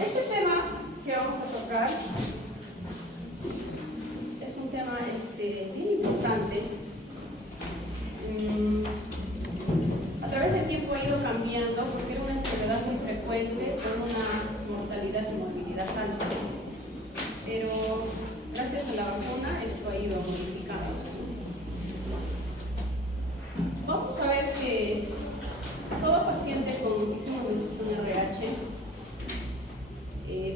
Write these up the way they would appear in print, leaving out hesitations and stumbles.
este tema que vamos a tocar es un tema bien importante. A través del tiempo ha ido cambiando porque era una enfermedad muy frecuente con una mortalidad y morbilidad alta. Pero gracias a la vacuna esto ha ido modificando. Vamos a ver que todo paciente con inmunización RH,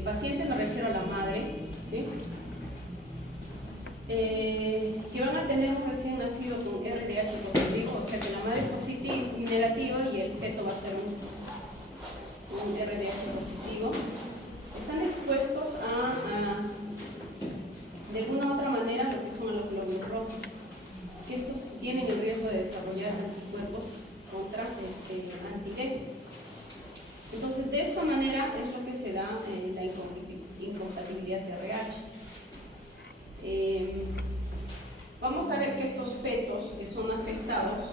paciente me refiero a la madre, ¿sí? Que van a tener un recién nacido con RH positivo, o sea que la madre es positiva y negativa y el feto va a ser un RH positivo, están expuestos a de alguna u otra manera lo que son los glóbulos rojos, que estos tienen el riesgo de desarrollar anticuerpos contra antígeno. Entonces, de esta manera es lo que se da la incompatibilidad de RH. Vamos a ver que estos fetos que son afectados,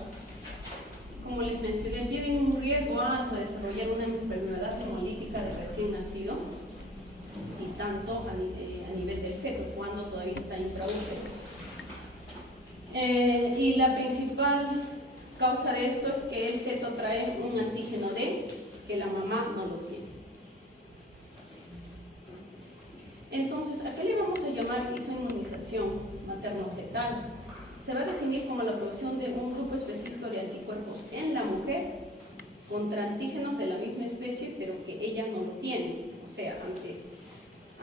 como les mencioné, tienen un riesgo alto de desarrollar una enfermedad hemolítica de recién nacido, y tanto a nivel del feto, cuando todavía está intraútero. Y la principal causa de esto es que el feto trae un antígeno D que la mamá no lo tiene. Entonces, ¿a qué le vamos a llamar isoinmunización materno-fetal? Se va a definir como la producción de un grupo específico de anticuerpos en la mujer contra antígenos de la misma especie, pero que ella no lo tiene. O sea,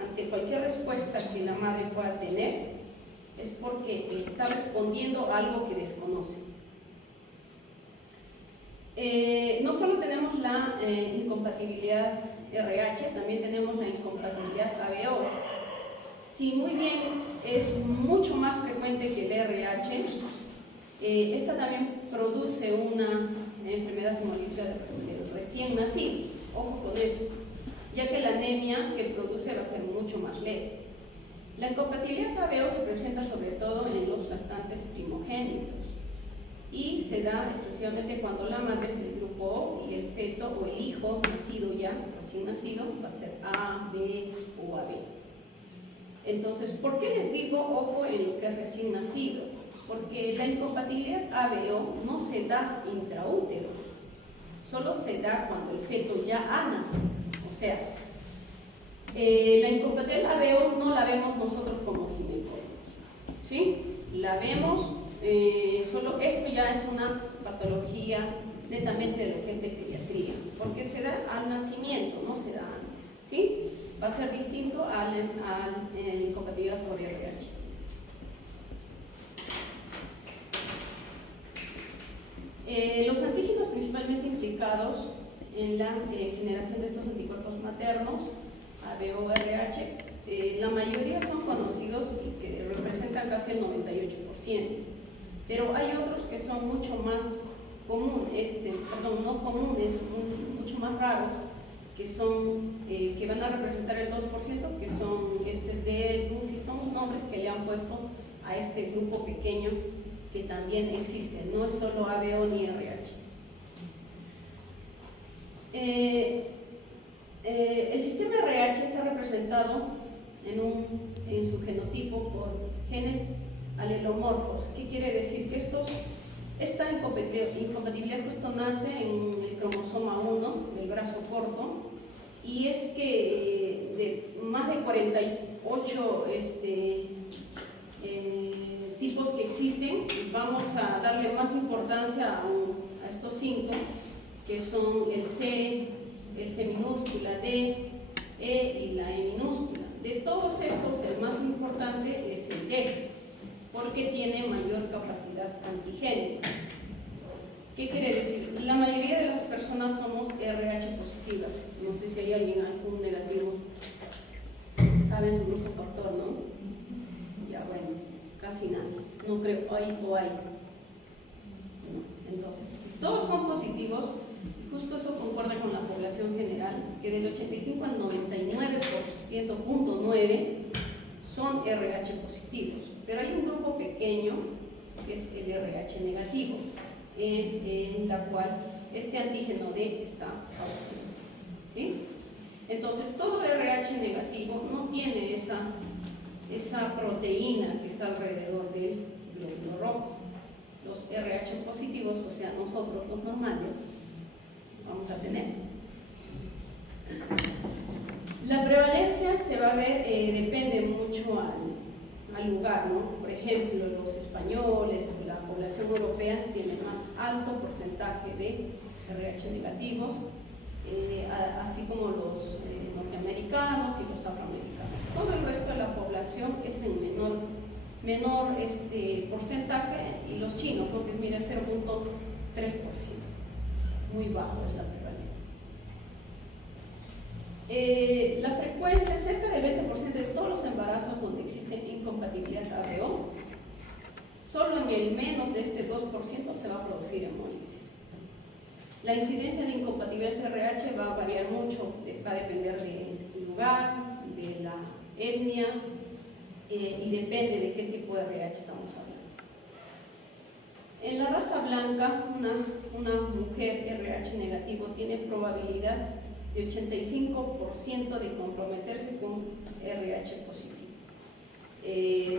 ante cualquier respuesta que la madre pueda tener, es porque está respondiendo a algo que desconoce. No solo tenemos la incompatibilidad RH, también tenemos la incompatibilidad ABO. Si muy bien es mucho más frecuente que el RH, esta también produce una enfermedad hemolítica del recién nacido. Ojo con eso, ya que la anemia que produce va a ser mucho más leve. La incompatibilidad ABO se presenta sobre todo en los lactantes primogénitos y se da exclusivamente cuando la madre es del grupo O y el feto o el hijo nacido ya, recién nacido, va a ser A, B o AB. Entonces, ¿por qué les digo ojo en lo que es recién nacido? Porque la incompatibilidad ABO no se da intraútero, solo se da cuando el feto ya ha nacido. O sea, la incompatibilidad ABO no la vemos nosotros como ginecólogos, ¿sí? La vemos, solo esto ya es una patología netamente de lo que es de pediatría, porque se da al nacimiento, no se da antes, ¿sí? Va a ser distinto a la incompatibilidad por RH. Los antígenos principalmente implicados en la generación de estos anticuerpos maternos, ABO, RH, la mayoría son conocidos y que representan casi el 98%, pero hay otros que son mucho más comunes, no comunes, mucho más raros, que son, que van a representar el 2%, que son del GUFI, son nombres que le han puesto a este grupo pequeño que también existe, no es solo ABO ni RH. El sistema RH está representado en su genotipo por genes alelomorfos. ¿Qué quiere decir? Que esta incompatibilidad justo nace en el cromosoma 1 del brazo corto, y es que de más de 48 tipos que existen, vamos a darle más importancia a estos 5, que son el C, el C minúscula, D, E y la E minúscula. De todos estos, el más importante es el D, porque tiene mayor capacidad antigénica. ¿Qué quiere decir? La mayoría de las personas somos RH positivas. No sé si hay algún negativo. ¿Saben su grupo factor, no? Ya, bueno, casi nada. No creo, hay o hay. No. Entonces, si todos son positivos, justo eso concuerda con la población general, que del 85 al 99,9% son RH positivos, pero hay un grupo pequeño que es el RH negativo, en la cual este antígeno D está ausente, ¿sí? Entonces, todo RH RH negativo no tiene esa proteína que está alrededor del glóbulo rojo. Los RH positivos, o sea, nosotros los normales, vamos a tener. La prevalencia se va a ver, depende mucho al lugar, ¿no? Por ejemplo, los españoles o la población europea tienen más alto porcentaje de RH negativos, así como los norteamericanos y los afroamericanos. Todo el resto de la población es en menor porcentaje, y los chinos, porque mira, 0.3%, muy bajo es la prevalencia. La frecuencia, cerca del 20% de todos los embarazos donde existe incompatibilidad ABO, solo en el menos de este 2% se va a producir hemólisis. La incidencia de incompatibilidad RH va a variar mucho, va a depender del lugar, de la etnia, y depende de qué tipo de RH estamos hablando. En la raza blanca, una mujer RH negativo tiene probabilidad de 85% de comprometerse con RH positivo.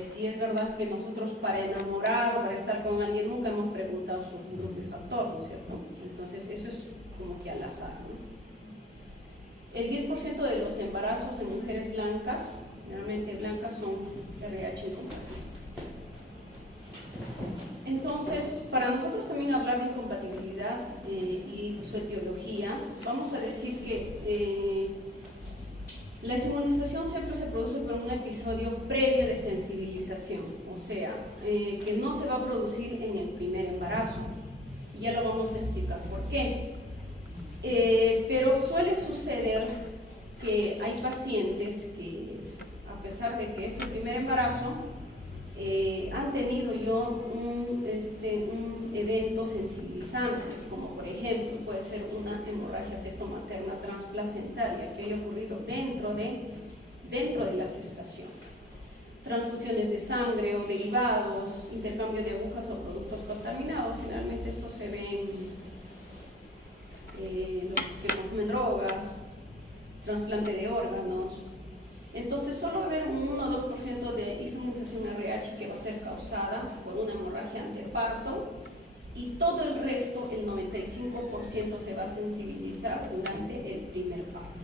Si es verdad que nosotros para enamorar o para estar con alguien nunca hemos preguntado su grupo de factor, ¿no es cierto? Entonces eso es como que al azar, ¿no? El 10% de los embarazos en mujeres blancas, generalmente blancas, son RH incompatibles. Entonces, para nosotros también hablar de incompatibilidad y su etiología, vamos a decir que la inmunización siempre se produce por un episodio previo de sensibilización, o sea, que no se va a producir en el primer embarazo. Y ya lo vamos a explicar por qué. Pero suele suceder que hay pacientes que, a pesar de que es su primer embarazo, han tenido un evento sensibilizante, como por ejemplo puede ser una hemorragia feto-materna transplacentaria que haya ocurrido dentro de la gestación, transfusiones de sangre o derivados, intercambio de agujas o productos contaminados. Generalmente esto se ve en los que consumen drogas, trasplante de órganos. Entonces solo va a haber un 1 o 2% de inmunización RH que va a ser causada por una hemorragia anteparto, y todo el resto, el 95%, se va a sensibilizar durante el primer parto.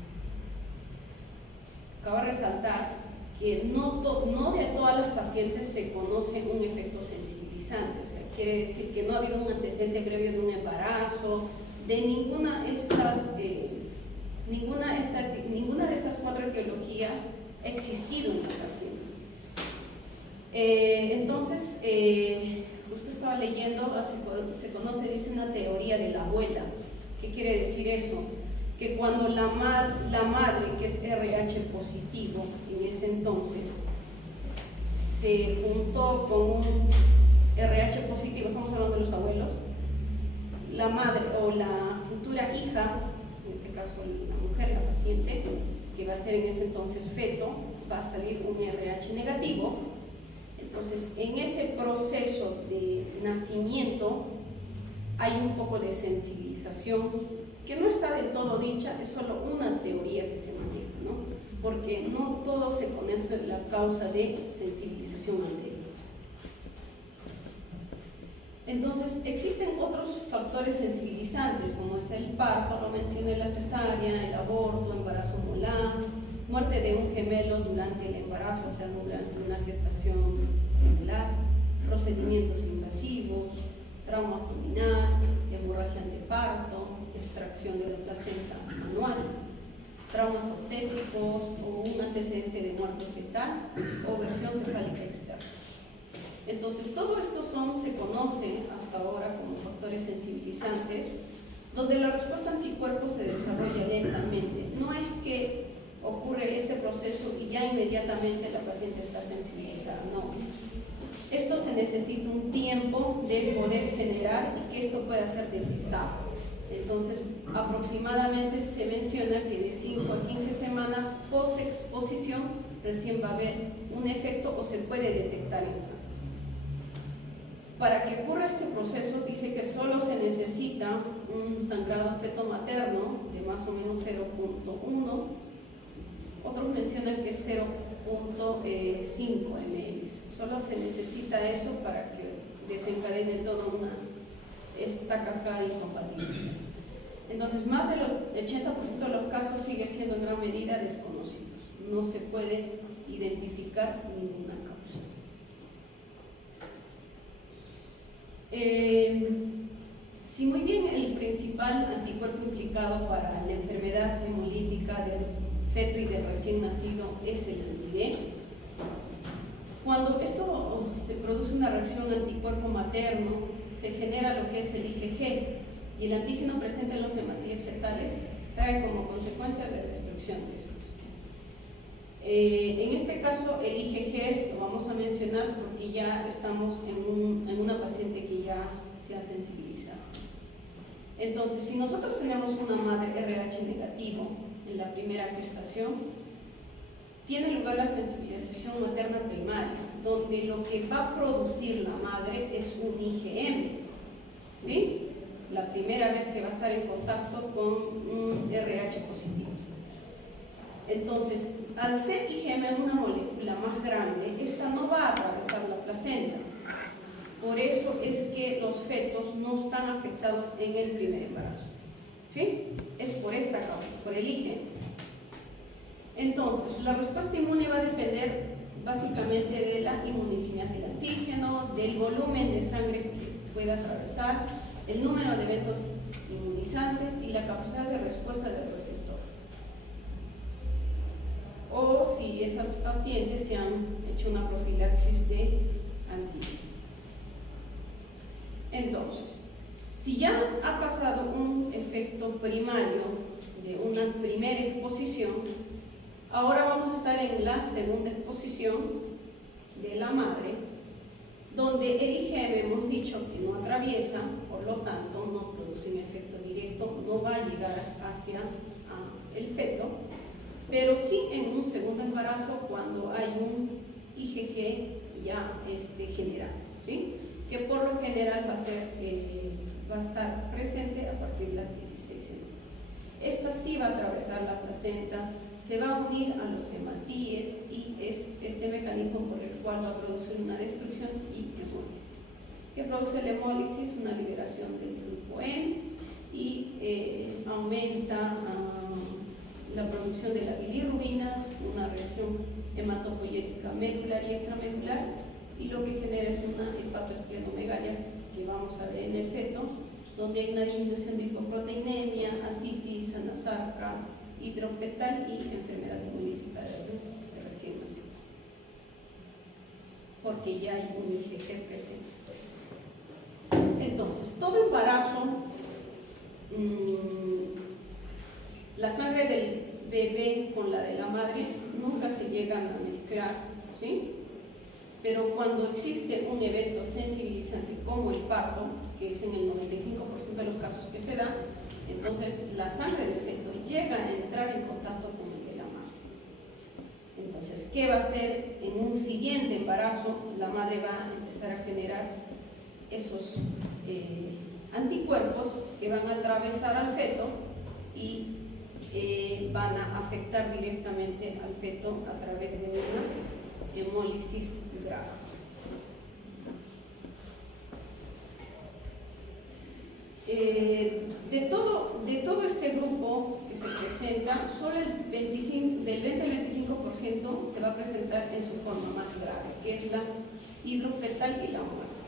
Cabe resaltar que no de todas las pacientes se conoce un efecto sensibilizante, o sea, quiere decir que no ha habido un antecedente previo de un embarazo, de ninguna de estas 4 etiologías ha existido en la paciente. Entonces, usted estaba leyendo, se conoce, dice, una teoría de la abuela. ¿Qué quiere decir eso? Que cuando la madre, que es RH positivo en ese entonces, se juntó con un RH positivo, estamos hablando de los abuelos, la madre o la futura hija, en este caso la mujer, la paciente, que va a ser en ese entonces feto, va a salir un RH negativo. Entonces, en ese proceso de nacimiento hay un poco de sensibilización que no está del todo dicha, es solo una teoría que se maneja, ¿no? Porque no todo se conoce la causa de sensibilización anterior. Entonces, existen otros factores sensibilizantes, como es el parto, lo mencioné, la cesárea, el aborto, embarazo molar, muerte de un gemelo durante el embarazo, o sea, durante una gestación gemelar, procedimientos invasivos, trauma abdominal, hemorragia anteparto, extracción de la placenta manual, traumas obstétricos o un antecedente de muerte fetal o versión cefálica externa. Entonces, todo esto se conoce hasta ahora como factores sensibilizantes, donde la respuesta anticuerpos se desarrolla lentamente. No es que ocurre este proceso y ya inmediatamente la paciente está sensibilizada, no. Esto se necesita un tiempo de poder generar y que esto pueda ser detectado. Entonces, aproximadamente se menciona que de 5 a 15 semanas post-exposición recién va a haber un efecto o se puede detectar en sangre. Para que ocurra este proceso, dice que solo se necesita un sangrado feto-materno de más o menos 0.1 Otros mencionan que es 0.5 ml. Solo se necesita eso para que desencadene toda esta cascada de incompatibilidad. Entonces, más del 80% de los casos sigue siendo en gran medida desconocidos. No se puede identificar ninguna causa. Si muy bien el principal anticuerpo implicado para la enfermedad hemolítica del feto y del recién nacido es el anti-D, cuando esto se produce una reacción anticuerpo materno, se genera lo que es el IgG, y el antígeno presente en los hematíes fetales trae como consecuencia la destrucción de estos. En este caso, el IgG lo vamos a mencionar porque ya estamos en una paciente que ya se ha sensibilizado. Entonces, si nosotros tenemos una madre RH negativo en la primera gestación, tiene lugar la sensibilización materna primaria, donde lo que va a producir la madre es un IgM, ¿sí? La primera vez que va a estar en contacto con un RH positivo. Entonces, al ser IgM una molécula más grande, esta no va a atravesar la placenta. Por eso es que los fetos no están afectados en el primer embarazo, ¿sí? Es por esta causa, por el IgM. Entonces, la respuesta inmune va a depender básicamente de la inmunogenia del antígeno, del volumen de sangre que pueda atravesar, el número de eventos inmunizantes y la capacidad de respuesta del receptor. O si esas pacientes se han hecho una profilaxis de antígeno. Entonces, si ya ha pasado un efecto primario de una primera exposición, ahora vamos a estar en la segunda exposición de la madre, donde el IgM hemos dicho que no atraviesa, por lo tanto no produce un efecto directo, no va a llegar hacia el feto, pero sí en un segundo embarazo cuando hay un IgG ya general, ¿sí? Que por lo general va a estar presente a partir de las 16 semanas. Esta sí va a atravesar la placenta, se va a unir a los hematíes y es este mecanismo por el cual va a producir una destrucción y hemólisis. ¿Qué produce la hemólisis? Una liberación del grupo M y aumenta la producción de la bilirrubinas, una reacción hematopoyética medular y extramedular, y lo que genera es una hepatoesplenomegalia que vamos a ver en el feto, donde hay una disminución de hipoproteinemia, ascitis, anasarca, hidrofetal y enfermedad hemolítica de recién nacido, porque ya hay un IgG presente. Entonces, todo embarazo, la sangre del bebé con la de la madre nunca se llegan a mezclar, ¿sí? Pero cuando existe un evento sensibilizante como el parto, que es en el 95% de los casos que se da, entonces la sangre del feto llega a entrar en contacto con el de la madre. Entonces, ¿qué va a hacer en un siguiente embarazo? La madre va a empezar a generar esos anticuerpos que van a atravesar al feto y van a afectar directamente al feto a través de una hemólisis grave. De todo este grupo que se presenta, solo del 20 al 25% se va a presentar en su forma más grave, que es la hidrofetal y la muerte,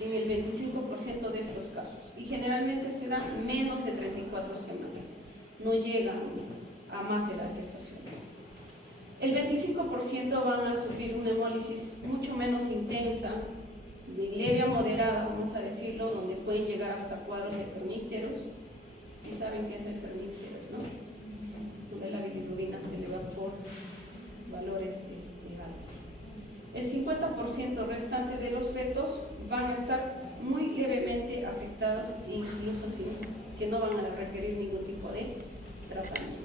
en el 25% de estos casos. Y generalmente se da menos de 34 semanas, no llega a más de la gestación. El 25% van a sufrir una hemólisis mucho menos intensa, de leve a moderada, vamos a decirlo, donde pueden llegar hasta cuadros de pernícteros. ¿Sí saben qué es el pernícteros, no? Donde la bilirrubina se eleva por valores altos. El 50% restante de los fetos van a estar muy levemente afectados, incluso sin que no van a requerir ningún tipo de tratamiento.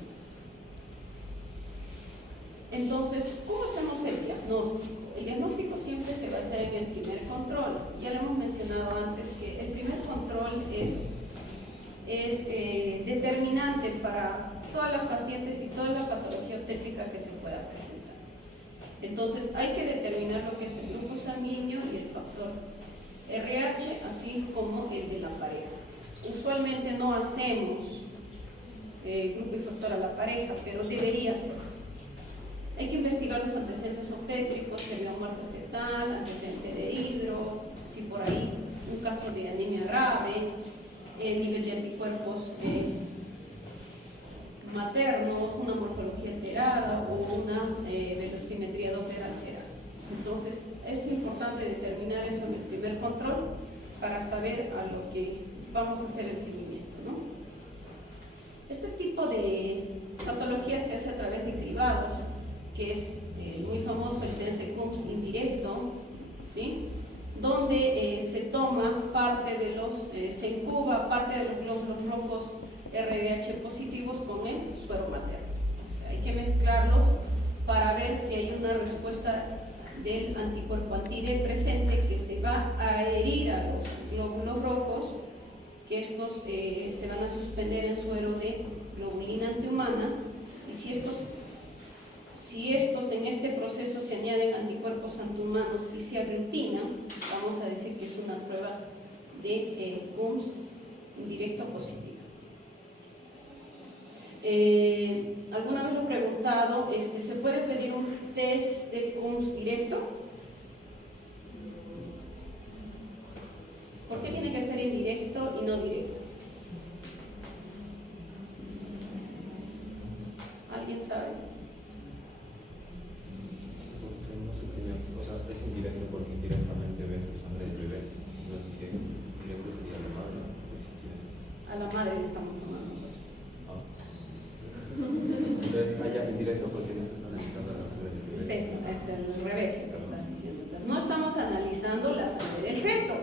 Entonces, ¿cómo hacemos el diagnóstico? El diagnóstico siempre se va a hacer en el primer control. Ya lo hemos mencionado antes que el primer control es determinante para todas las pacientes y toda la patología obstétrica que se Entonces hay que determinar lo que es el grupo sanguíneo y el factor RH, así como el de la pareja. Usualmente no hacemos grupo y factor a la pareja, pero debería hacerse. Hay que investigar los antecedentes obstétricos, si había muerte fetal, antecedente de hidro, si por ahí un caso de anemia grave, el nivel de anticuerpos maternos, una morfología alterada o una velocimetría Doppler alterada. Entonces es importante determinar eso en el primer control para saber a lo que vamos a hacer el seguimiento, ¿no? Este tipo de patología se hace a través de cribados, que es muy famoso el test de Coombs indirecto, ¿sí? Donde se toma parte de los, se incuba parte de los glóbulos rojos RDH positivos con el suero materno. O sea, hay que mezclarlos para ver si hay una respuesta del anticuerpo anti-D presente que se va a herir a los glóbulos rojos, que estos se van a suspender en suero de globulina antihumana, y si estos en este proceso se añaden anticuerpos antihumanos y se aglutinan, vamos a decir que es una prueba de Coombs indirecto positiva. ¿Alguna vez lo he preguntado? ¿Se puede pedir un test de Coombs directo? ¿Por qué tiene que ser indirecto y no directo? ¿Alguien sabe? Porque no se tiene, o sea, es indirecto porque indirectamente ven tu sangre del bebé, no es directo sería la madre, pues, si tienes eso. A la madre le estamos tomando nosotros. Entonces, haya indirecto porque no se está analizando la sangre del bebé. Perfecto, es al revés lo que estás diciendo. Entonces, no estamos analizando la sangre del feto,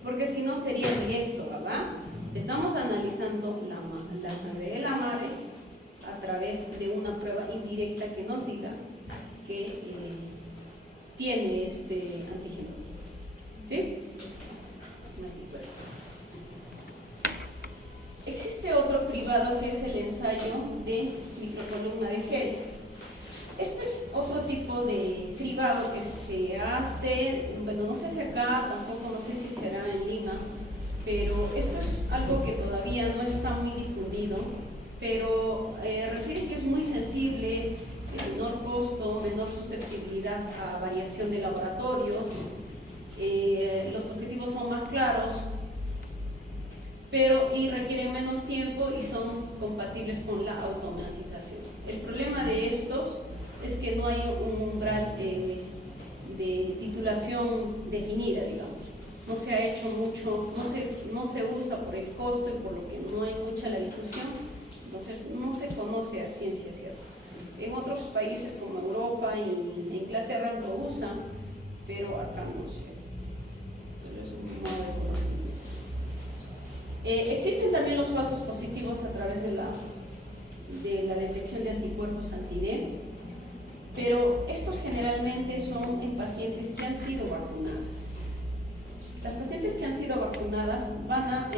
porque si no sería directo, ¿verdad? Estamos analizando la sangre de la madre a través de una prueba indirecta que nos diga que tiene este antígeno. ¿Sí? Existe otro cribado que es el ensayo de microcolumna de gel. Este es otro tipo de cribado que se hace, bueno, no sé si acá, tampoco no sé si se hará en Lima, pero esto es algo que todavía no está muy difundido, pero refiere que es muy sensible, menor costo, menor susceptibilidad a variación de laboratorios, los objetivos son más claros, pero y requieren menos tiempo y son compatibles con la automatización. El problema de estos es que no hay un umbral de titulación definida, digamos. No se ha hecho mucho, no se usa por el costo y por lo que no hay mucha la difusión, entonces no se conoce a ciencia cierta. En otros países como Europa y Inglaterra lo usan, pero acá no se hace. Entonces no hay conocimiento. Existen también los falsos positivos a través de la detección de anticuerpos anti-D, pero estos generalmente son en pacientes que han sido vacunadas. Las pacientes que han sido vacunadas van a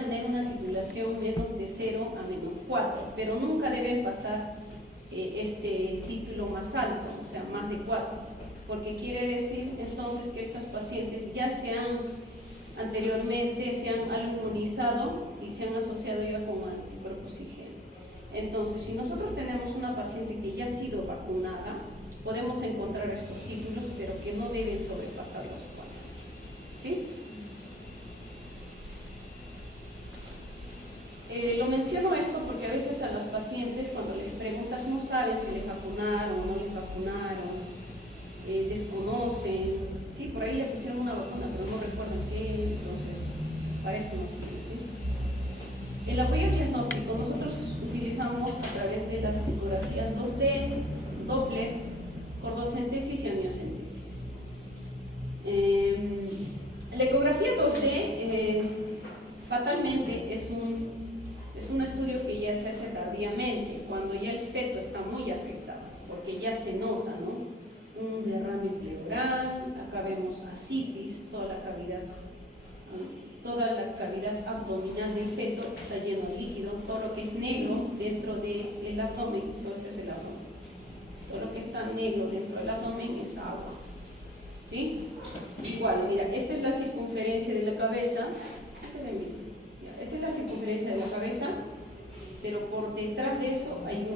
tener una titulación menos de 0 a menos 4, pero nunca deben pasar este título más alto, o sea, más de 4, porque quiere decir entonces que estas pacientes ya anteriormente se han algo inmunizado y se han asociado ya con anticuerpos IgG. Entonces, si nosotros tenemos una paciente que ya ha sido vacunada, podemos encontrar estos títulos, pero que no deben sobrepasar los 4. ¿Sí? Lo menciono esto porque a veces a las pacientes, cuando les preguntas, no saben si les vacunaron o no les vacunaron, desconocen. Sí, por ahí le pusieron una vacuna, pero no recuerdan qué, entonces parece no sé. ¿Sí? El apoyo diagnóstico, nosotros utilizamos a través de las ecografías 2D, Doppler, cordocentesis y amniocentesis. La ecografía 2D fatalmente es un estudio que ya se hace tardíamente, cuando ya el feto está muy afectado, porque ya se nota, ¿no? Un derrame pleural, acá vemos ascitis, toda la cavidad abdominal del feto está lleno de líquido, todo lo que es negro dentro del abdomen, todo este es el abdomen, todo lo que es está negro dentro del abdomen es agua. ¿Sí? Igual, mira, esta es la circunferencia de la cabeza. ¿Se ve bien? Esta es la circunferencia de la cabeza, pero por detrás de eso hay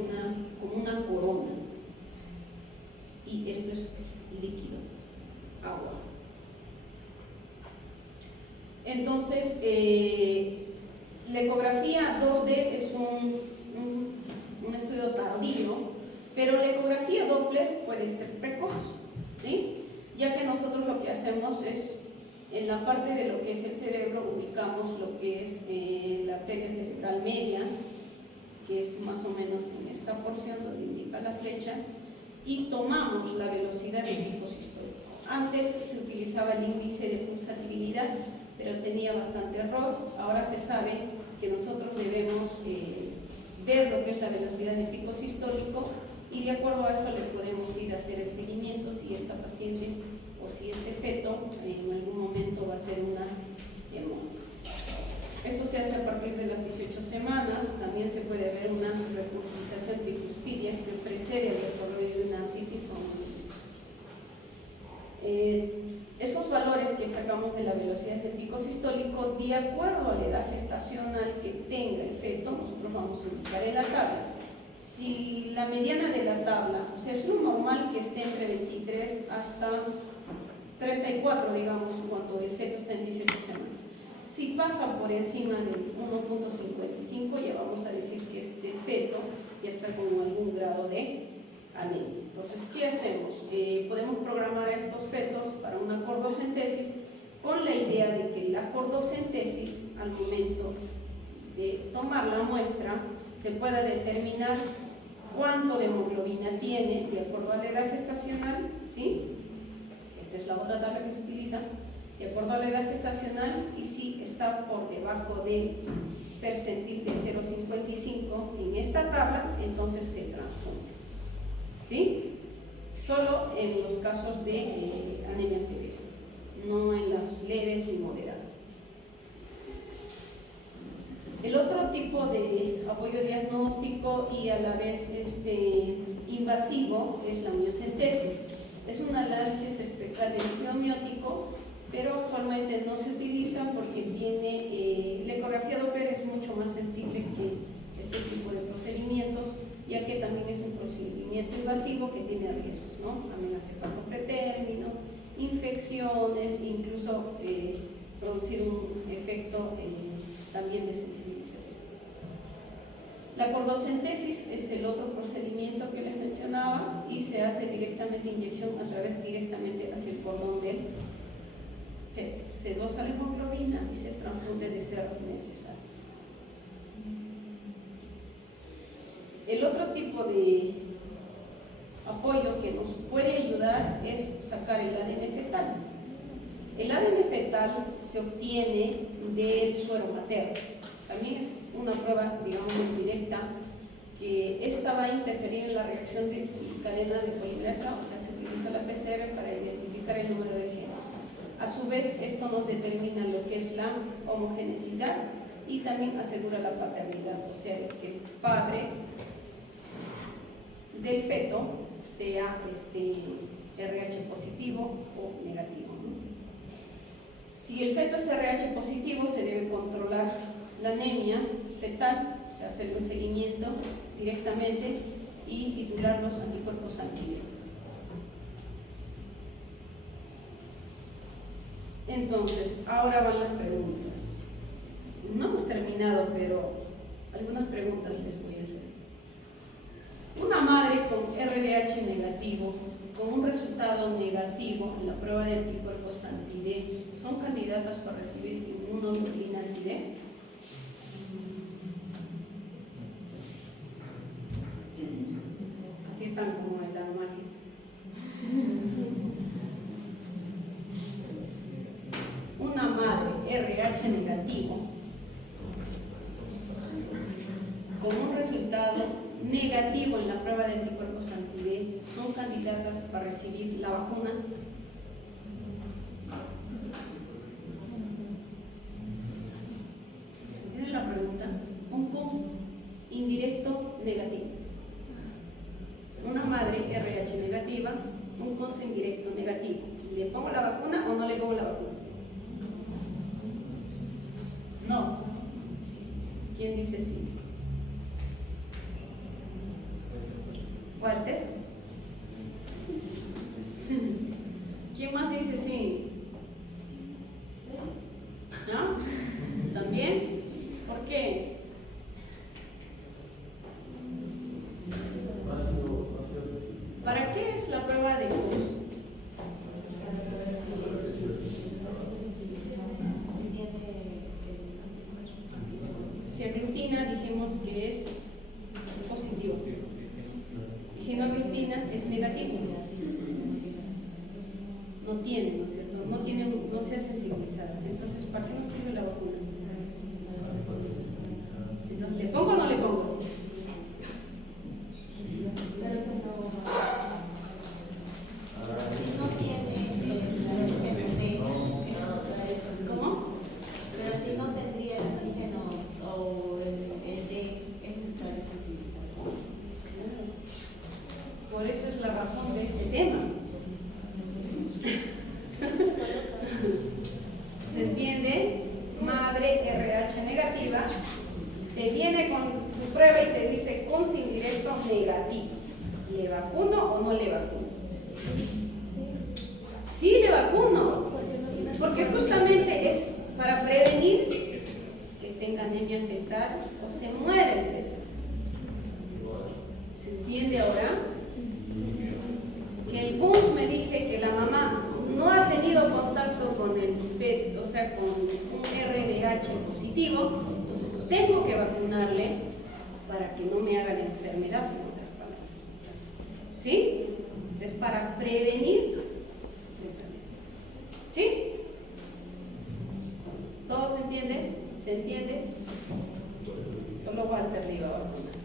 como una corona. Y esto es líquido, agua. Entonces, la ecografía 2D es un estudio tardío, pero la ecografía Doppler puede ser precoz, ¿sí? Ya que nosotros lo que hacemos es, en la parte de lo que es el cerebro, ubicamos lo que es la arteria cerebral media, que es más o menos en esta porción donde indica la flecha, y tomamos la velocidad del pico sistólico. Antes se utilizaba el índice de pulsatividad, pero tenía bastante error. Ahora se sabe que nosotros debemos ver lo que es la velocidad del pico sistólico y de acuerdo a eso le podemos ir a hacer el seguimiento si esta paciente o si este feto en algún momento va a ser una hemolis. Esto se hace a partir de las 18 semanas. También se puede ver una regurgitación tricuspidia que precede el desarrollo de una citis o esos valores que sacamos de la velocidad del pico sistólico, de acuerdo a la edad gestacional que tenga el feto, nosotros vamos a indicar en la tabla. Si la mediana de la tabla, o sea, es lo normal que esté entre 23 hasta 34, digamos, cuando el feto está en 18 semanas. Si pasa por encima del 1.55, ya vamos a decir que este feto ya está con algún grado de anemia. Entonces, ¿qué hacemos? Podemos programar a estos fetos para una cordocentesis con la idea de que la cordocentesis, al momento de tomar la muestra, se pueda determinar cuánto de hemoglobina tiene de acuerdo a la edad gestacional, ¿sí? Esta es la otra tabla que se utiliza, de acuerdo a la edad gestacional, y si está por debajo del percentil de 0.55 en esta tabla, entonces se transfunde. ¿Sí? Solo en los casos de anemia severa, no en las leves ni moderadas. El otro tipo de apoyo diagnóstico y a la vez invasivo es la miocentesis. Es un análisis espectral de líquido amniótico, pero actualmente no se utiliza porque tiene, la ecografía Doppler es mucho más sensible que este tipo de procedimientos, ya que también es un procedimiento invasivo que tiene riesgos, ¿no? Amenaza de parto pretérmino, infecciones, incluso producir un efecto también de sensibilización. La cordocentesis es el otro procedimiento que les mencionaba y se hace directamente inyección a través directamente hacia el cordón del feto. Se dosa la hemoglobina y se transfunde de ser necesario. El otro tipo de apoyo que nos puede ayudar es sacar el ADN fetal. El ADN fetal se obtiene del suero materno. También es una prueba, digamos, indirecta, que esta va a interferir en la reacción de cadena de polimerasa, o sea, se utiliza la PCR para identificar el número de genes. A su vez, esto nos determina lo que es la homogeneidad y también asegura la paternidad, o sea, que el padre del feto sea RH positivo o negativo, ¿no? Si el feto es RH positivo, se debe controlar la anemia fetal, o sea, hacer un seguimiento directamente y titular los anticuerpos anti-D. Entonces, ahora van las preguntas. No hemos terminado, pero algunas preguntas les voy a hacer. Una madre con RDH negativo, con un resultado negativo en la prueba de anticuerpos anti-D, ¿son candidatas para recibir inmunoglobulina anti-D? Así están como en la magia. Una madre RH negativo con un resultado negativo en la prueba de anticuerpos anti-D, ¿son candidatas para recibir la vacuna? ¿Entienden la pregunta? Un CUMS indirecto negativo. Una madre RH negativa reciba un causa indirecto negativo. ¿Le pongo la vacuna o no le pongo la vacuna? No. ¿Quién dice sí? ¿Walter? ¿Quién más dice sí? ¿No? ¿También? ¿Por qué? ¿Para qué es la prueba de Coase? Si aglutina dijimos que es positivo. Y si no aglutina es negativo. No tiene, ¿no es cierto? No se ha sensibilizado. Entonces, ¿para qué nos sirve la vacuna? Entonces, ¿le pongo o no le pongo? ¿Cómo? Pero si no tendría el antígeno o el D, es necesario sensibilizar. Por eso es la razón de este tema. ¿Se entiende? Madre RH negativa te viene con su prueba y te dice con indirecto negativo. ¿Le vacuno o no le vacuno? Sí, le vacuno. Porque justamente es para prevenir que tenga anemia fetal o se muera el fetal. ¿Se entiende ahora? Si el BUNS me dije que la mamá no ha tenido contacto con el feto, o sea, con un RDH positivo, entonces tengo que vacunarle para que no me haga la enfermedad, en otras palabras. ¿Sí? Entonces, para prevenir. ¿Sí? ¿Todo se entiende? ¿Se entiende? Solo Walter le iba a vacunar.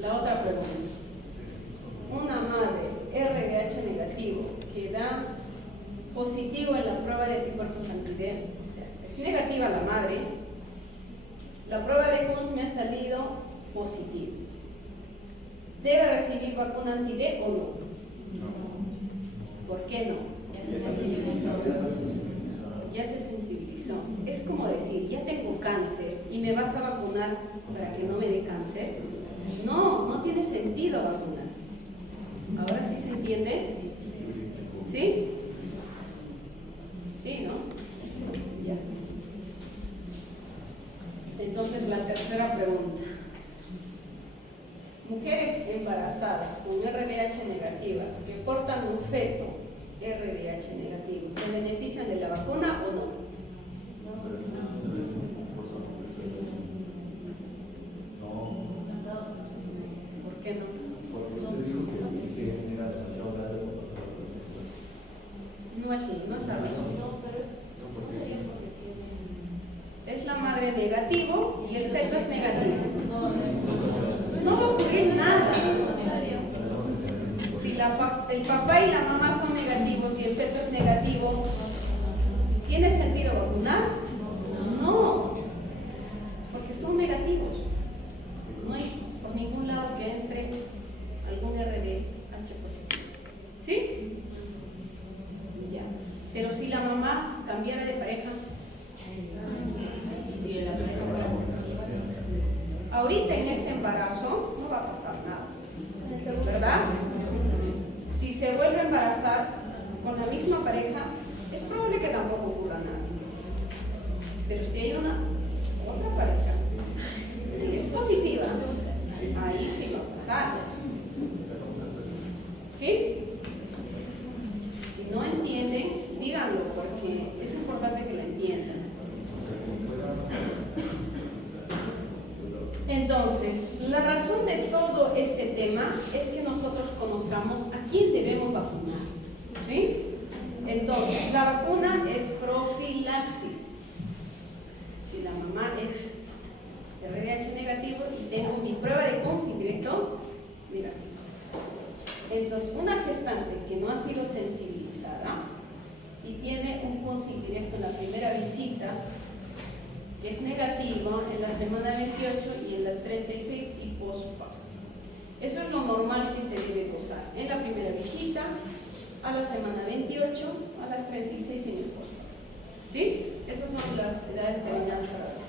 La otra pregunta. Una madre RDH negativo que da positivo en la prueba de anticuerpos anti-D, o sea, es negativa la madre, la prueba de CUS me ha salido positivo. ¿Debe recibir vacuna anti-D o no? ¿Por qué no? Ya se sensibilizó. Es como decir, ya tengo cáncer y me vas a vacunar para que no me dé cáncer. No, no tiene sentido vacunar. ¿Ahora sí se entiende? ¿Sí? ¿Sí, no? Ya. Entonces la tercera pregunta. Mujeres embarazadas con RDH negativas que portan un feto RDH negativo, ¿se benefician de la vacuna o no? ¿Por qué no? No es la misma. Es la madre negativo y el feto es negativo. No va a ocurrir nada. Si el papá y la mamá son negativos y el feto es negativo, ¿tiene sentido vacunar? No, porque son negativos. No hay por ningún lado que entre algún RDH positivo. ¿Sí? Ya. Pero si la mamá cambiara de pareja, ahorita en este embarazo no va a pasar nada, ¿verdad? Si se vuelve a embarazar con la misma pareja, es probable que tampoco ocurra nada. Pero si hay otra pareja que es positiva, ahí sí va a pasar. ¿Sí? Si no entienden, díganlo, porque es importante que lo entiendan. Entonces, la razón de todo este tema es que nosotros conozcamos a quién debemos vacunar. ¿Sí? Entonces, la vacuna es profilaxis. Si la mamá es RDH negativo y tengo mi prueba de CUMS indirecto, mira. Entonces, una gestante que no ha sido sensibilizada y tiene un CUMS indirecto en la primera visita, que es negativo en la semana 28 y en la 36 y post-parto. Eso es lo normal que se debe gozar en la primera visita, a la semana 28, a las 36 en el postparto. ¿Sí? Esas son las edades determinadas para la vacuna.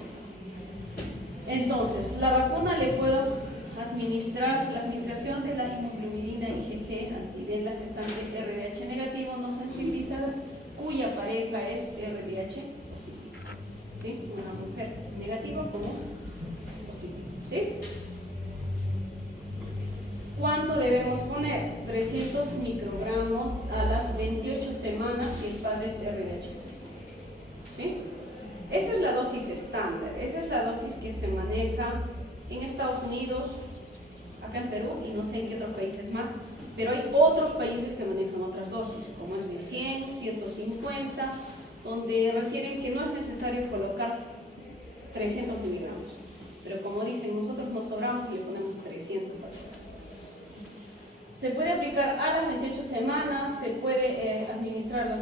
Entonces, la vacuna le puedo administrar la administración de la inmunoglobulina IgG antigen gestante RDH negativo no sensibilizada, cuya pareja es RDH positivo. ¿Sí? Una mujer negativa como positivo. ¿Sí? ¿Cuánto debemos poner? 300 microgramos a las 28 semanas si el padre es RH positivo. ¿Sí? Esa es la dosis estándar, esa es la dosis que se maneja en Estados Unidos, acá en Perú y no sé en qué otros países más, pero hay otros países que manejan otras dosis, como es de 100, 150, donde refieren que no es necesario colocar 300 miligramos, pero como dicen, nosotros nos sobramos y le ponemos 300 a la. Se puede aplicar a las 28 semanas, se puede administrar a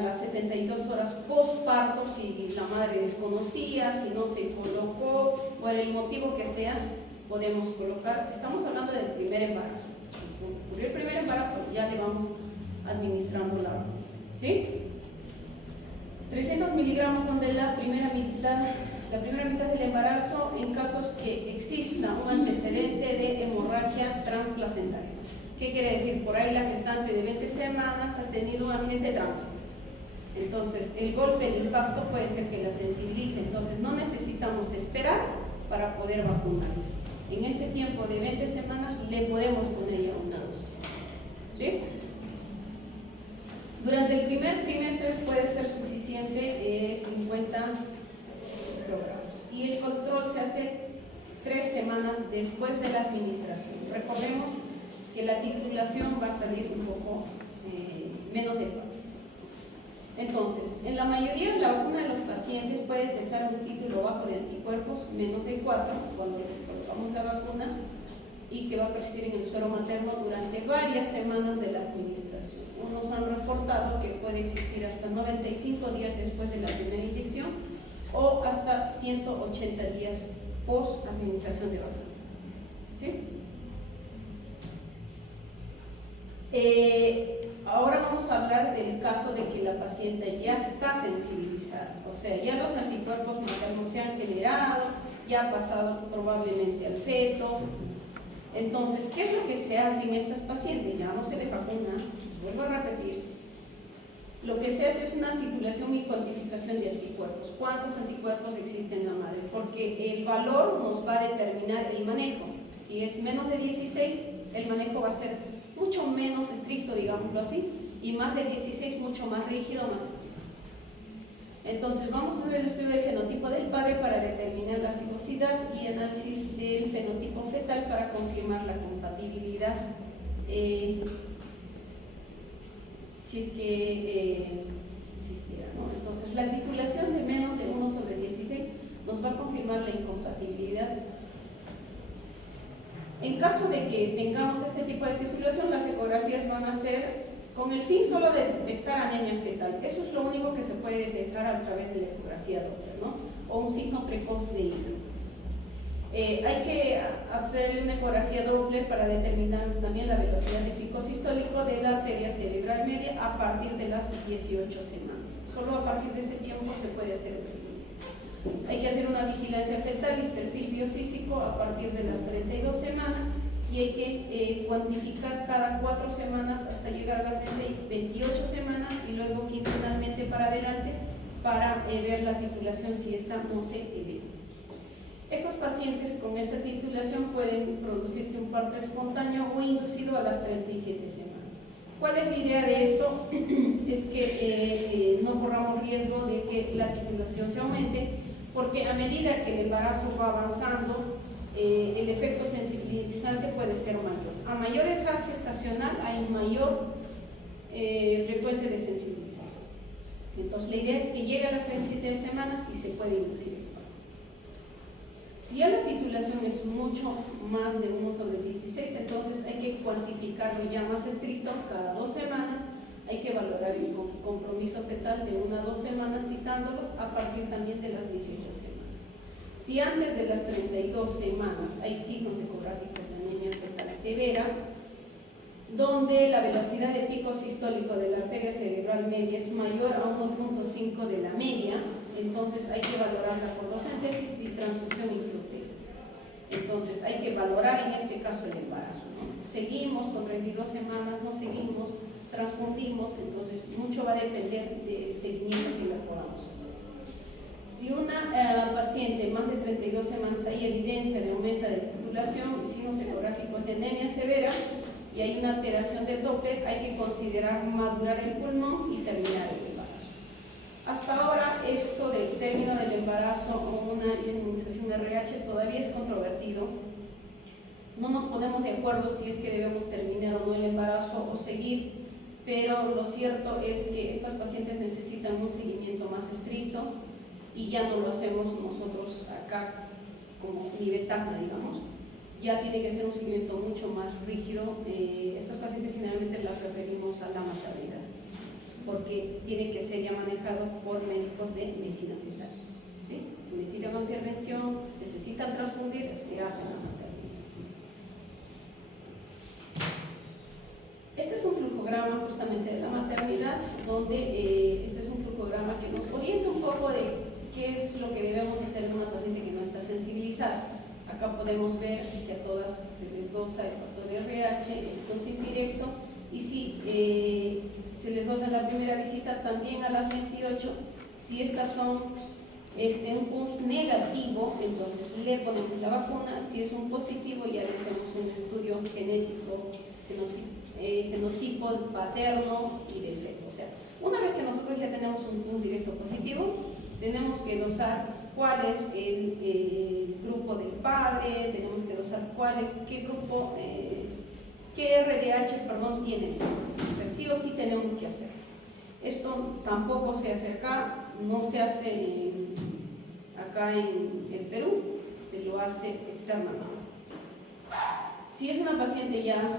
las 72 horas postparto si la madre desconocía, si no se colocó, por el motivo que sea, podemos colocar. Estamos hablando del primer embarazo. Si ocurrió el primer embarazo, ya le vamos administrando la vacuna. ¿Sí? 300 miligramos donde la primera mitad del embarazo en casos que exista un antecedente de hemorragia transplacentaria. ¿Qué quiere decir? Por ahí la gestante de 20 semanas ha tenido un accidente de tránsito. Entonces, el golpe, el impacto puede ser que la sensibilice. Entonces, no necesitamos esperar para poder vacunar. En ese tiempo de 20 semanas le podemos poner ya una dosis. ¿Sí? Durante el primer trimestre puede ser suficiente 50 microgramos. Y el control se hace 3 semanas después de la administración. Recordemos que la titulación va a salir un poco menos de 4. Entonces, en la mayoría, la vacuna de los pacientes puede detectar un título bajo de anticuerpos menos de 4 cuando les colocamos la vacuna y que va a persistir en el suero materno durante varias semanas de la administración. Unos han reportado que puede existir hasta 95 días después de la primera inyección o hasta 180 días post administración de vacuna. ¿Sí? Ahora vamos a hablar del caso de que la paciente ya está sensibilizada, o sea, ya los anticuerpos maternos se han generado, ya ha pasado probablemente al feto. Entonces, ¿qué es lo que se hace en estas pacientes? Ya no se les vacuna, vuelvo a repetir. Lo que se hace es una titulación y cuantificación de anticuerpos. ¿Cuántos anticuerpos existen en la madre? Porque el valor nos va a determinar el manejo. Si es menos de 16, el manejo va a ser mucho menos estricto, digámoslo así, y más de 16 mucho más rígido, más estricto. Entonces vamos a hacer el estudio del genotipo del padre para determinar la cigosidad y análisis del fenotipo fetal para confirmar la compatibilidad si es que existiera, ¿no? Entonces la titulación de menos de 1/16 nos va a confirmar la incompatibilidad. En caso de que tengamos este tipo de titulación, las ecografías van a ser con el fin solo de detectar anemia fetal. Eso es lo único que se puede detectar a través de la ecografía Doppler, ¿no? O un signo precoz de hilo. Hay que hacer una ecografía Doppler para determinar también la velocidad de pico sistólico de la arteria cerebral media a partir de las 18 semanas. Solo a partir de ese tiempo se puede hacer el signo. Hay que hacer una vigilancia fetal y perfil biofísico a partir de las 32 semanas y hay que cuantificar cada 4 semanas hasta llegar a las 28 semanas y luego quincenalmente para adelante para ver la titulación si esta no se evita. Estos pacientes con esta titulación pueden producirse un parto espontáneo o inducido a las 37 semanas. ¿Cuál es la idea de esto? Es que no corramos riesgo de que la titulación se aumente, porque a medida que el embarazo va avanzando, el efecto sensibilizante puede ser mayor. A mayor edad gestacional hay mayor frecuencia de sensibilización. Entonces la idea es que llegue a las 37 semanas y se puede inducir el parto. Si ya la titulación es mucho más de 1/16, entonces hay que cuantificarlo ya más estricto cada 2 semanas. Hay que valorar el compromiso fetal de 1 a 2 semanas citándolos a partir también de las 18 semanas. Si antes de las 32 semanas hay signos ecográficos de anemia fetal, severa, donde la velocidad de pico sistólico de la arteria cerebral media es mayor a 1.5 de la media, entonces hay que valorar la portocentesis y transfusión intrauterina. Entonces hay que valorar en este caso el embarazo, ¿no? Seguimos con 32 semanas, no seguimos, transfundimos, entonces mucho va a depender del seguimiento que le podamos hacer. Si una paciente más de 32 semanas hay evidencia de aumento de titulación y signos ecográficos de anemia severa y hay una alteración del Doppler, hay que considerar madurar el pulmón y terminar el embarazo. Hasta ahora esto del término del embarazo o una inseminación RH todavía es controvertido. No nos ponemos de acuerdo si es que debemos terminar o no el embarazo o seguir, pero lo cierto es que estas pacientes necesitan un seguimiento más estricto y ya no lo hacemos nosotros acá como Nibetana, digamos. Ya tiene que ser un seguimiento mucho más rígido. Estas pacientes generalmente las referimos a la maternidad, porque tiene que ser ya manejado por médicos de medicina fetal, ¿sí? Si necesitan una intervención, necesitan transfundir, se hace en la maternidad. Este es un flujograma justamente de la maternidad, donde este es un flujograma que nos orienta un poco de qué es lo que debemos hacer en una paciente que no está sensibilizada. Acá podemos ver que a todas se les dosa el factor RH, el dosis indirecto, y si se les dosa en la primera visita también a las 28, si estas son un PUMS negativo, entonces le ponemos la vacuna. Si es un positivo, ya le hacemos un estudio genético, genotipo paterno y del feto. O sea, una vez que nosotros ya tenemos un PUMS directo positivo, tenemos que dosar cuál es el grupo del padre, tenemos que dosar qué grupo, qué RDH, tiene. O sea, sí o sí tenemos que hacer. Esto tampoco se hace acá, no se hace acá en el Perú, se lo hace externamente. Si es una paciente ya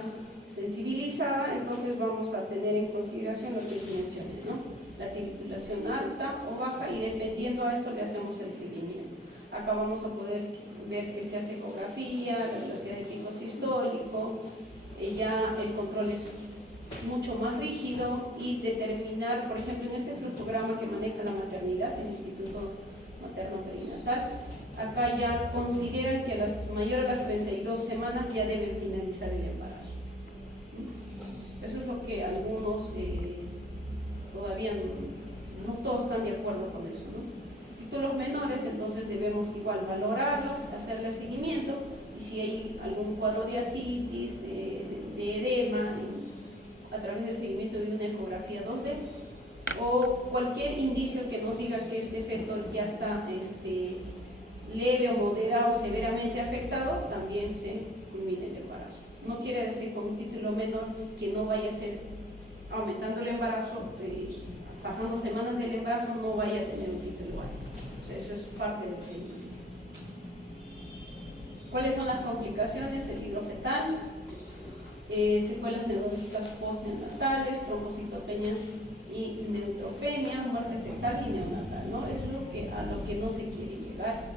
sensibilizada, entonces vamos a tener en consideración las dimensiones, ¿no? La titulación alta o baja, y dependiendo a eso le hacemos el seguimiento. Acá vamos a poder ver que se hace ecografía, la velocidad de pico sistólico, ya el control es mucho más rígido, y determinar, por ejemplo, en este flujograma que maneja la maternidad, el Instituto Materno Perinatal, acá ya consideran que mayor a las 32 semanas ya deben finalizar el embarazo. Eso es lo que algunos todavía no todos están de acuerdo con eso, ¿no? Títulos menores, entonces debemos igual valorarlos, hacerle seguimiento, y si hay algún cuadro de ascitis, de edema, a través del seguimiento de una ecografía 2D, o cualquier indicio que nos diga que este efecto ya está leve o moderado, severamente afectado, también se culmina el embarazo. No quiere decir con un título menor que no vaya a ser aumentando el embarazo, pasando semanas del embarazo, no vaya a tener un título alto. O sea, eso es parte del seguimiento. ¿Cuáles son las complicaciones? El hidrofetal, secuelas neurológicas postnatales, trombocitopenia y neutropenia, muerte fetal y neonatal, ¿no? Es a lo que no se quiere llegar.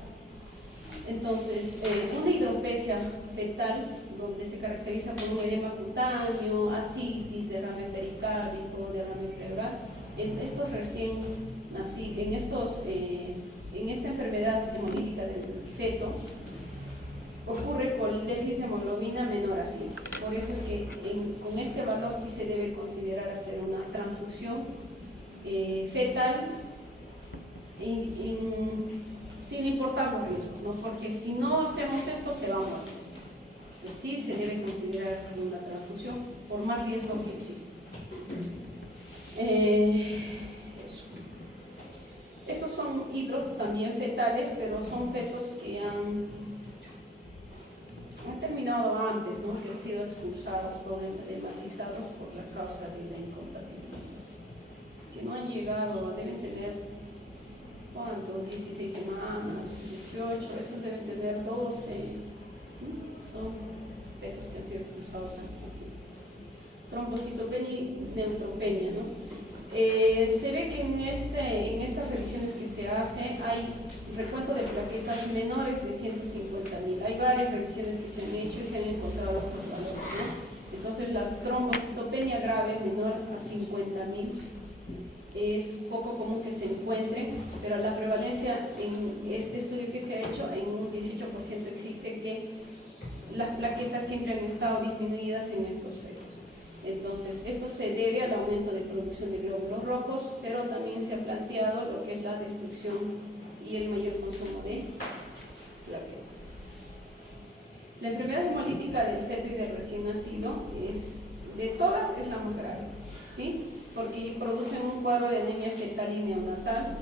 Entonces, una hidropesia fetal, donde se caracteriza por un edema cutáneo, ascitis, derrame pericárdico, derrame pleural, en estos recién nacidos, en esta enfermedad hemolítica del feto, ocurre por el déficit de hemoglobina menor a 100. Por eso es que con este valor sí se debe considerar hacer una transfusión fetal sin importar los riesgos, ¿no? Porque si no hacemos esto se va a morir. Pues sí se debe considerar hacer una transfusión por más riesgo que exista. Eso. Estos son hidros también fetales, pero son fetos que han terminado antes, ¿no? Que han sido expulsados o emblematizados por la causa de la incompatibilidad, que no han llegado, deben tener, ¿cuánto? 16 semanas, 18, estos deben tener 12, son fetos que han sido expulsados antes. Trombocitopenia y neutropenia, ¿no? Se ve que en estas revisiones que se hace hay recuento de plaquetas menores de 150.000. Hay varias revisiones que se han hecho y se han encontrado estos valores. la trombocitopenia grave menor a 50.000 es poco común que se encuentre, pero la prevalencia en este estudio que se ha hecho, en un 18% existe que las plaquetas siempre han estado disminuidas en estos fetos. Entonces, esto se debe al aumento de producción de glóbulos rojos, pero también se ha planteado lo que es la destrucción y el mayor consumo de plaquetas. La enfermedad hemolítica del feto y del recién nacido de todas es la más grave, ¿sí? Porque produce un cuadro de anemia fetal y neonatal,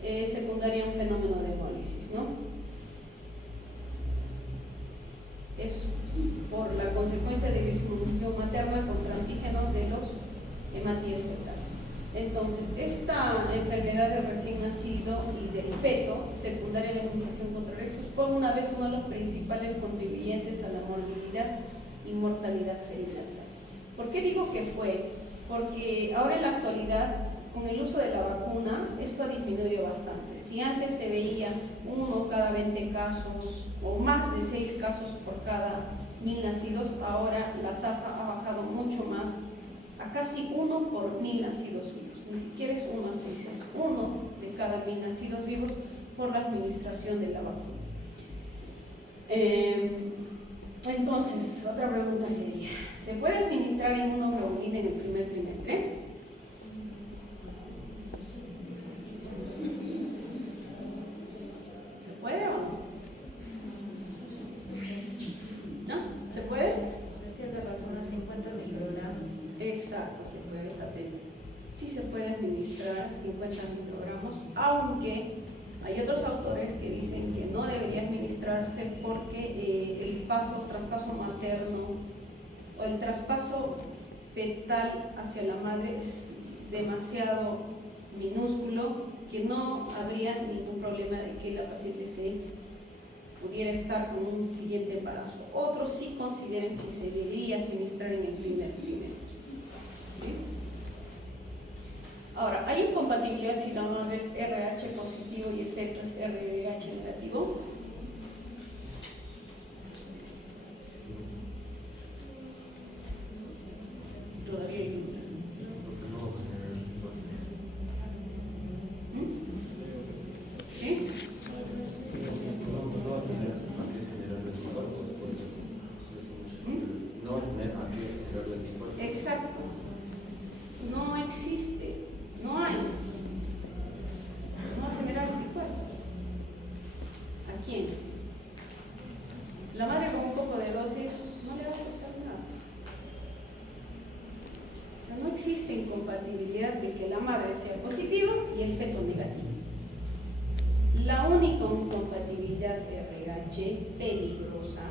secundaria a un fenómeno de hemólisis, ¿no? Es por la consecuencia de disminución materna contra antígenos de los hematíes fetales. Entonces, esta enfermedad del recién nacido y del feto, secundaria a la inmunización contra restos, fue una vez uno de los principales contribuyentes a la morbilidad y mortalidad perinatal. ¿Por qué digo que fue? Porque ahora en la actualidad, con el uso de la vacuna, esto ha disminuido bastante. Si antes se veía 1 cada 20 casos o más de 6 casos por cada 1000 nacidos, ahora la tasa ha bajado mucho más a casi 1 por 1000 nacidos vivos. Ni siquiera es 1 a 6, es 1 de cada 1000 nacidos vivos por la administración de la vacuna. Entonces, otra pregunta sería, ¿se puede administrar inmunoglobulina en el primer trimestre? ¿Se puede o no? ¿No? ¿Se puede? Decía la vacuna 50 microgramos. Exacto, se puede, sí se puede administrar 50 microgramos, aunque hay otros autores que dicen que no debería administrarse porque el traspaso materno o el traspaso fetal hacia la madre es demasiado minúsculo, que no habría ningún problema de que la paciente pudiera estar con un siguiente embarazo. Otros sí consideran que se debería administrar en el primer trimestre. ¿Sí? Ahora, ¿hay incompatibilidad si la madre es RH positivo y el feto es RH negativo? Todavía hay duda. ¿Sí? Exacto. No existe. No hay. No va a generar anticuerpos. ¿A quién? La madre con un poco de dosis no le va a pasar nada. O sea, no existe incompatibilidad de que la madre sea positiva y el feto negativo. La única incompatibilidad de RH peligrosa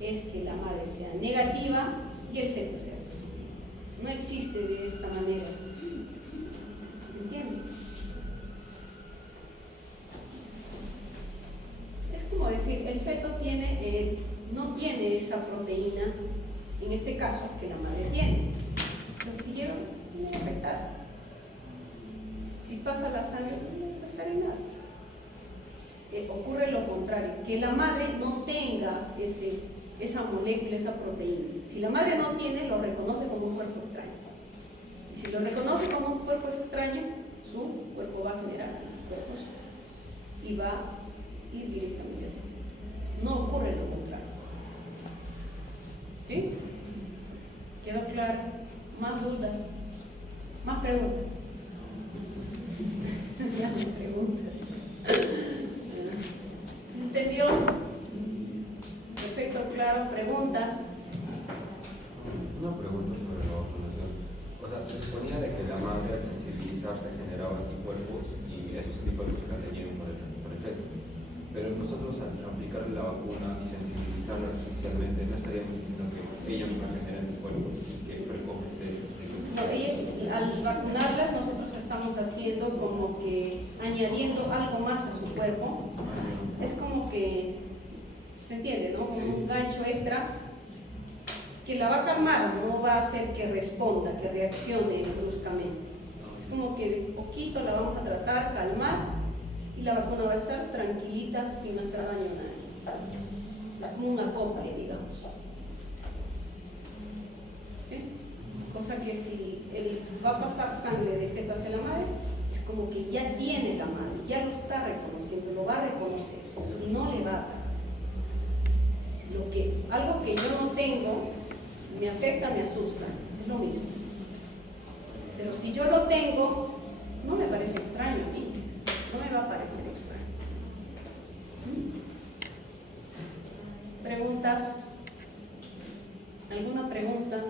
es que la madre sea negativa y el feto sea positivo. No existe de esta manera. ¿Entienden? Es como decir, el feto no tiene esa proteína, en este caso, que la madre tiene. Entonces, si llega, no va a afectar. Si pasa la sangre, no va a afectar en nada. Ocurre lo contrario, que la madre no tenga esa molécula, esa proteína. Si la madre no tiene, lo reconoce como un cuerpo extraño. Si lo reconoce como un cuerpo extraño, su cuerpo va a generar cuerpos y va a ir directamente hacia el. No ocurre lo contrario. ¿Sí? ¿Quedó claro? ¿Más dudas? ¿Más preguntas? Más preguntas. ¿Entendió? Perfecto, claro. ¿Preguntas? Una pregunta sobre la vacunación. O sea, se suponía de que la madre al sensibilizarse generaba anticuerpos y esos anticuerpos eran dañinos por el feto. Pero nosotros al aplicarle la vacuna y sensibilizarla artificialmente, no estaríamos diciendo que ella misma genera anticuerpos y que recoge al vacunarlas nosotros estamos haciendo como que añadiendo algo más a su cuerpo. Es como que, ¿se entiende, no? Como sí. Un gancho extra que la va a calmar, no va a hacer que responda, que reaccione bruscamente. Es como que de poquito la vamos a tratar, calmar, y la vacuna va a estar tranquilita, sin hacer daño a nadie. Como una acople, digamos. que si va a pasar sangre de feto hacia la madre, es como que ya tiene la madre, ya lo está reconociendo, lo va a reconocer y no le va a dar. Algo que yo no tengo me afecta, me asusta, es lo mismo. Pero si yo lo tengo, no me parece extraño a mí, no me va a parecer extraño. ¿Preguntas? ¿Alguna pregunta?